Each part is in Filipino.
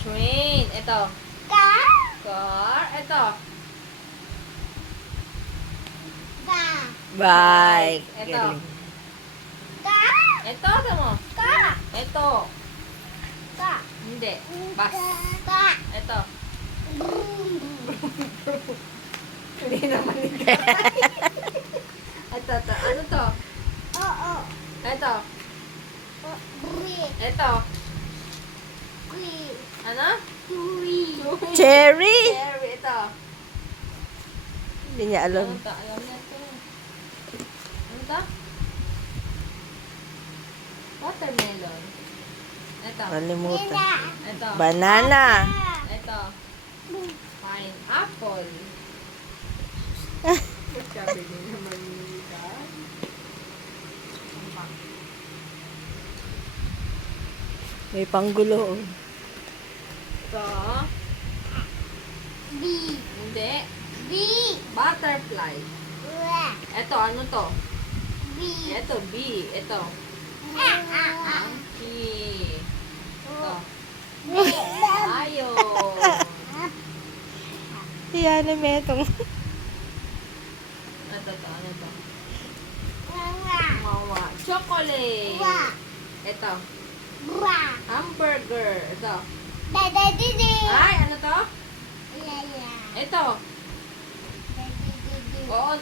Train. Ito. Car. Car. Ito. Car. Bye. Ito. Galing. Car. Ito, tamo. Car. Ito. Car. Hindi. Bus. Car. Ito. Boom. Hindi naman ito. Ito. Ano to? Oo. Ito. Green. Ito. Green. Ano? Green. Cherry. Cherry. Ito. Hindi niya alam. Ano to? Alam niya ito. Ano to? Watermelon. Ito. Nalimutan. Ito. Banana. Ito. Pineapple. Sabi din naman nila. May panggulo. Ito. B. Hindi. B. Butterfly. Ito, ano to? B. Ito, B. Ito. Monkey. Ito. Ayo. Yan na metong. Ito to, ano to? Mawa. Chocolate. Ito. Hamburger. Ito. Ay, ano to? Ito. Oo. Oh.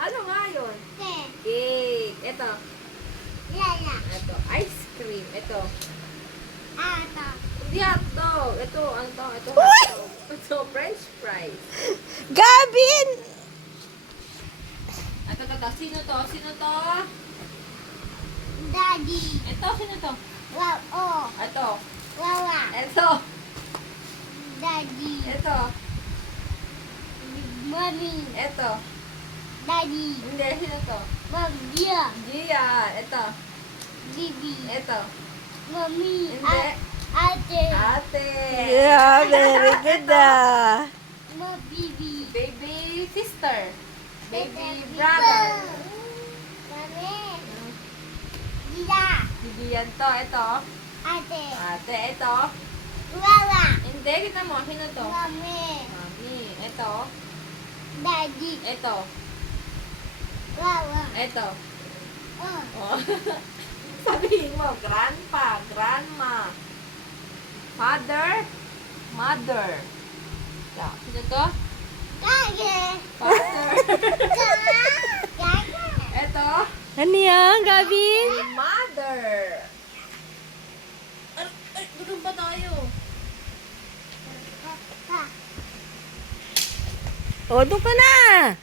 Ano nga yun? Cake. Ito. Ito. Ice cream. Ito. Hindi hotdog. Ito. Ano to? Ito hotdog. Ito. French fries. Gavin! Ito. Sino to? Sino to? Daddy. Ito. Sino to? Wow. Oh. Ito. Wawa. Ito. Daddy. Ito. Mommy. Ito. Daddy. Hindi. Sino to? Mom. Yeah. Gian. Ito. Bibi. Ito. Mommy. Hindi. Ate. Ate. Yeah, very good Mom. Bibi. Baby sister. Baby Baby brother. Mami. Dida. Bibiyan to. Ito. Ate. Ate. Ito. Wawa. Hindi. Kita mo. Sino to? Mami. Mami. Ito. Daddy. Ito. Wawa. Ito. Oh. Oh. Sabihin mo. Grandpa. Grandma. Father. Mother. Ito. Sino to? Kage. Father. Kage. Ito. Ano yan, Gavin? Mother. Ay, doon pa tayo. O, doon ka na.